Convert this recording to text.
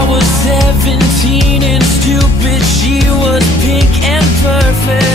I was 17 and stupid, she was pink and perfect.